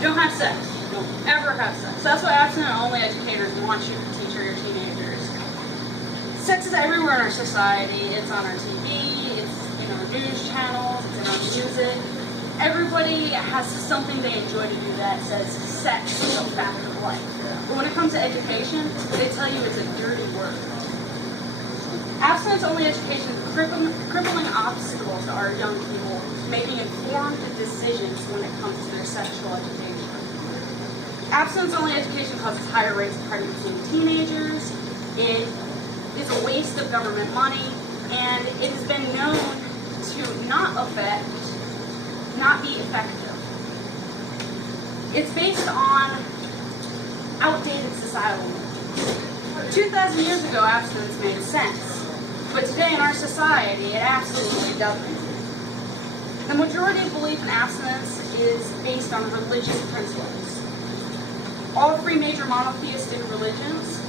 Don't have sex. Don't ever have sex. That's what abstinent-only educators want you to teach your teenagers. Sex is everywhere in our society. It's on our TV, it's in our news channels, it's in our music. Everybody has something they enjoy to do that says sex is a fact of life. But when it comes to education, they tell you it's a dirty word. Abstinence-only education is crippling obstacles to our young people making informed decisions when it comes to their sexual education. Abstinence-only education causes higher rates of pregnancy in teenagers. It is a waste of government money, and it has been known to not be effective. It's based on outdated societal norms. 2,000 years ago, abstinence made sense, but today in our society, it absolutely doesn't. The majority of belief in abstinence is based on religious principles. All three major monotheistic religions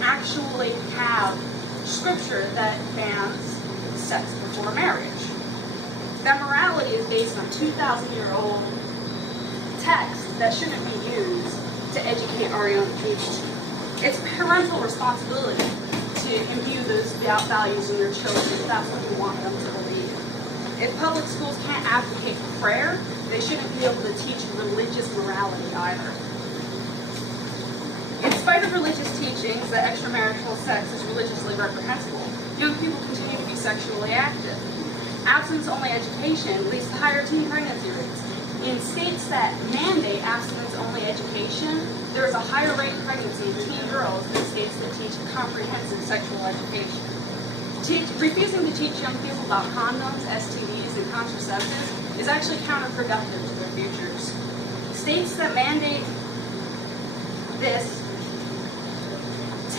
actually have scripture that bans sex before marriage. That morality is based on 2,000-year-old text that shouldn't be used to educate our young people. It's parental responsibility to imbue those values in your children if that's what you want them to believe. If public schools can't advocate for prayer, they shouldn't be able to teach religious morality either. In spite of religious teachings that extramarital sex is religiously reprehensible, young people continue to be sexually active. Abstinence-only education leads to higher teen pregnancy rates. In states that mandate abstinence-only education, there is a higher rate of pregnancy in teen girls than states that teach comprehensive sexual education. Refusing to teach young people about condoms, STDs, and contraceptives is actually counterproductive to their futures. States that mandate this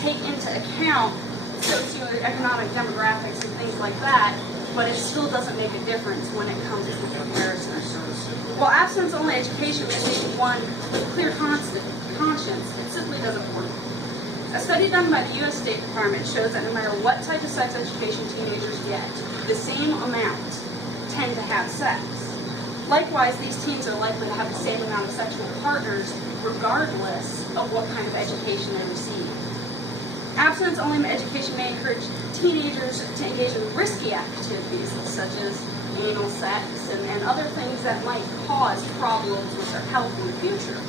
take into account socioeconomic demographics and things like that, but it still doesn't make a difference when it comes to comparison. While abstinence-only education may lead one with clear conscience, it simply doesn't work. A study done by the U.S. State Department shows that no matter what type of sex education teenagers get, the same amount tend to have sex. Likewise, these teens are likely to have the same amount of sexual partners regardless of what kind of education they receive. Abstinence-only education may encourage teenagers to engage in risky activities such as anal sex and other things that might cause problems with their health in the future.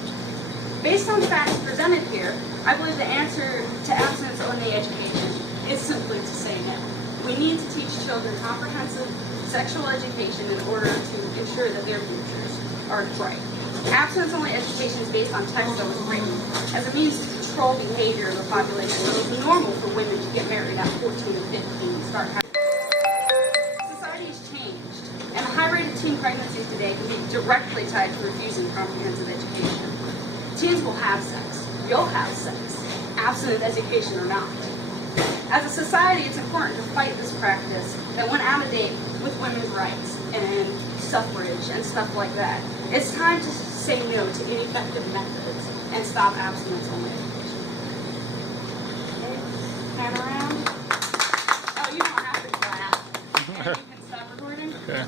Based on facts presented here, I believe the answer to abstinence-only education is simply to say no. We need to teach children comprehensive sexual education in order to ensure that their futures are bright. Abstinence-only education is based on text that was written as a means to control behavior of the population. So it's normal for women to get married at 14 and 15 and start having. Society has changed, and the high rate of teen pregnancies today can be directly tied to refusing comprehensive education. Teens will have sex. You'll have sex, abstinent education or not. As a society, it's important to fight this practice that went out of date with women's rights and suffrage and stuff like that. It's time to say no to ineffective methods and stop abstinence-only education. Okay, pan around.